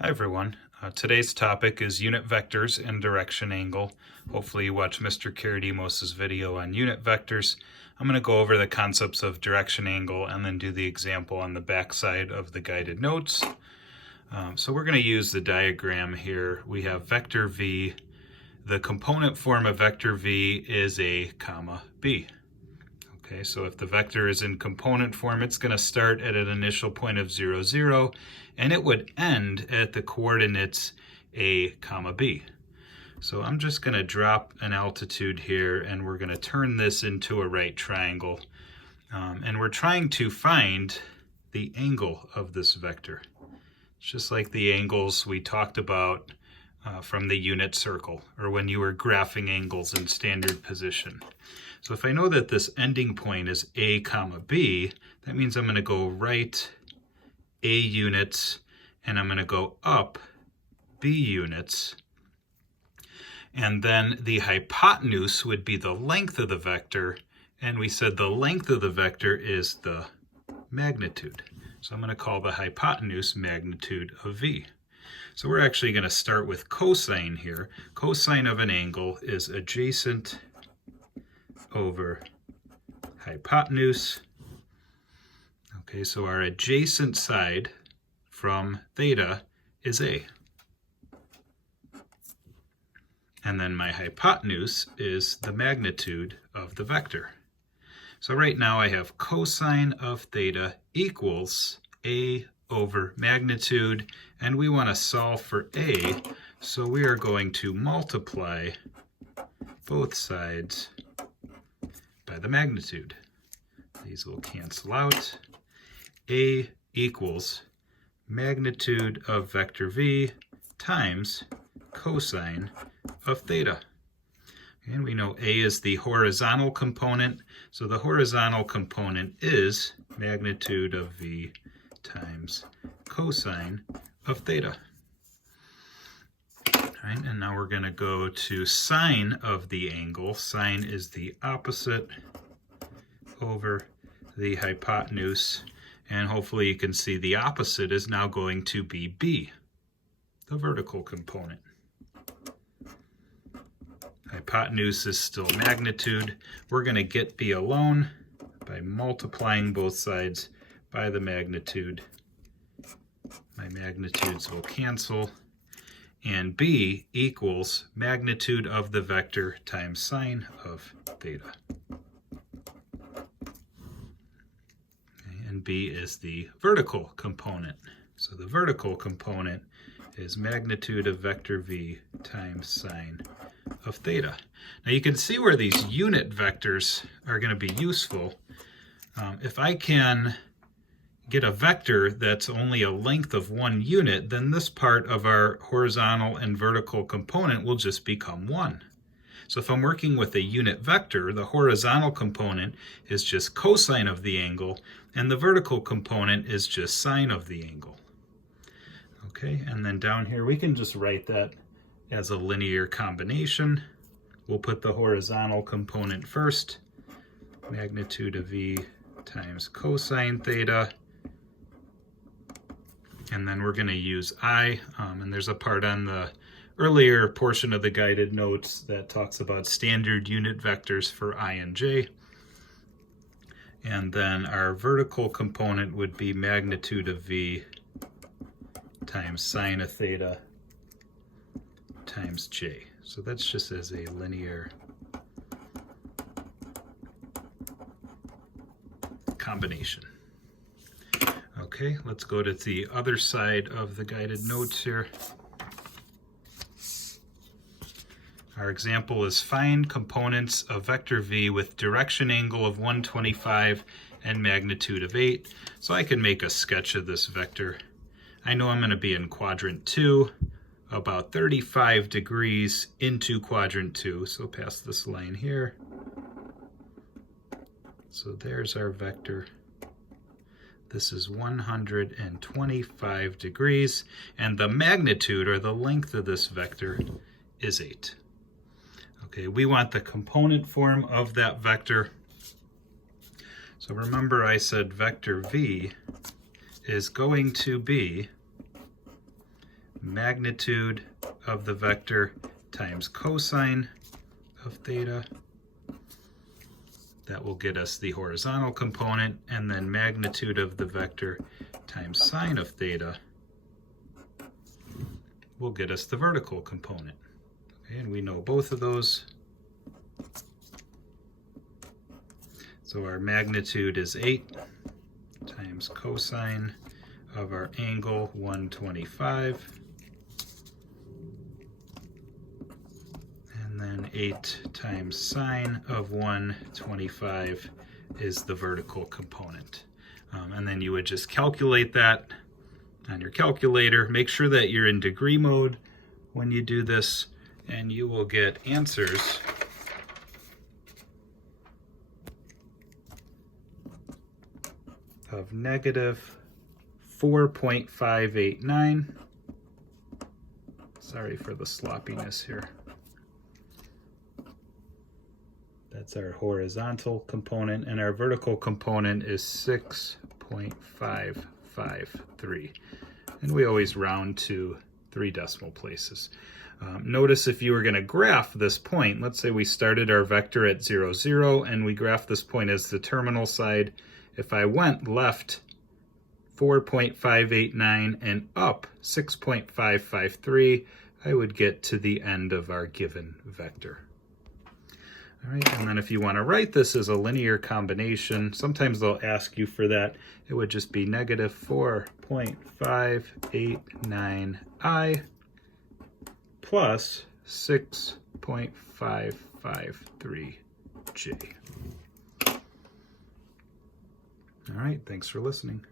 Hi everyone. Today's topic is unit vectors and direction angle. Hopefully you watch Mr. Karadimos' video on unit vectors. I'm going to go over the concepts of direction angle and then do the example on the back side of the guided notes. So we're going to use the diagram here. We have vector v. The component form of vector v is a comma b. Okay, so if the vector is in component form, it's going to start at an initial point of 0, 0, and it would end at the coordinates a comma b. So I'm just going to drop an altitude here, and we're going to turn this into a right triangle. And we're trying to find the angle of this vector. It's just like the angles we talked about from the unit circle, or when you were graphing angles in standard position. So if I know that this ending point is a comma b, that means I'm going to go right a units, and I'm going to go up b units. And then the hypotenuse would be the length of the vector, and we said the length of the vector is the magnitude. So I'm going to call the hypotenuse magnitude of v. So we're actually going to start with cosine here. Cosine of an angle is adjacent over hypotenuse. Okay, so our adjacent side from theta is a. And then my hypotenuse is the magnitude of the vector. So right now I have cosine of theta equals a over magnitude, and we want to solve for a, so we are going to multiply both sides by the magnitude. These will cancel out. A equals magnitude of vector v times cosine of theta. And we know a is the horizontal component, so the horizontal component is magnitude of v times cosine of theta. All right, and now we're going to go to sine of the angle. Sine is the opposite over the hypotenuse, and hopefully you can see the opposite is now going to be b, the vertical component. Hypotenuse is still magnitude. We're going to get b alone by multiplying both sides by the magnitude. My magnitudes will cancel, and b equals magnitude of the vector times sine of theta. And b is the vertical component. So the vertical component is magnitude of vector v times sine of theta. Now you can see where these unit vectors are going to be useful. If I can get a vector that's only a length of 1 unit, then this part of our horizontal and vertical component will just become 1. So if I'm working with a unit vector, the horizontal component is just cosine of the angle, and the vertical component is just sine of the angle. Okay, and then down here we can just write that as a linear combination. We'll put the horizontal component first, magnitude of v times cosine theta, and then we're going to use I, and there's a part on the earlier portion of the guided notes that talks about standard unit vectors for I and j. And then our vertical component would be magnitude of v times sine of theta times j. So that's just as a linear combination. Okay, let's go to the other side of the guided notes here. Our example is find components of vector v with direction angle of 125 and magnitude of 8. So I can make a sketch of this vector. I know I'm going to be in quadrant 2, about 35 degrees into quadrant 2. So past this line here. So there's our vector. This is 125 degrees, and the magnitude, or the length of this vector, is 8. Okay, we want the component form of that vector. So remember I said vector v is going to be magnitude of the vector times cosine of theta. That will get us the horizontal component, and then magnitude of the vector times sine of theta will get us the vertical component. Okay, and we know both of those. So our magnitude is 8 times cosine of our angle 125. And then 8 times sine of 125 is the vertical component. And then you would just calculate that on your calculator. Make sure that you're in degree mode when you do this, and you will get answers of negative 4.589. Sorry for the sloppiness here. That's our horizontal component, and our vertical component is 6.553. And we always round to 3 decimal places. Notice if you were going to graph this point, let's say we started our vector at 0, 0, and we graph this point as the terminal side. If I went left 4.589 and up 6.553, I would get to the end of our given vector. All right, and then if you want to write this as a linear combination, sometimes they'll ask you for that. It would just be negative 4.589i plus 6.553j. All right, thanks for listening.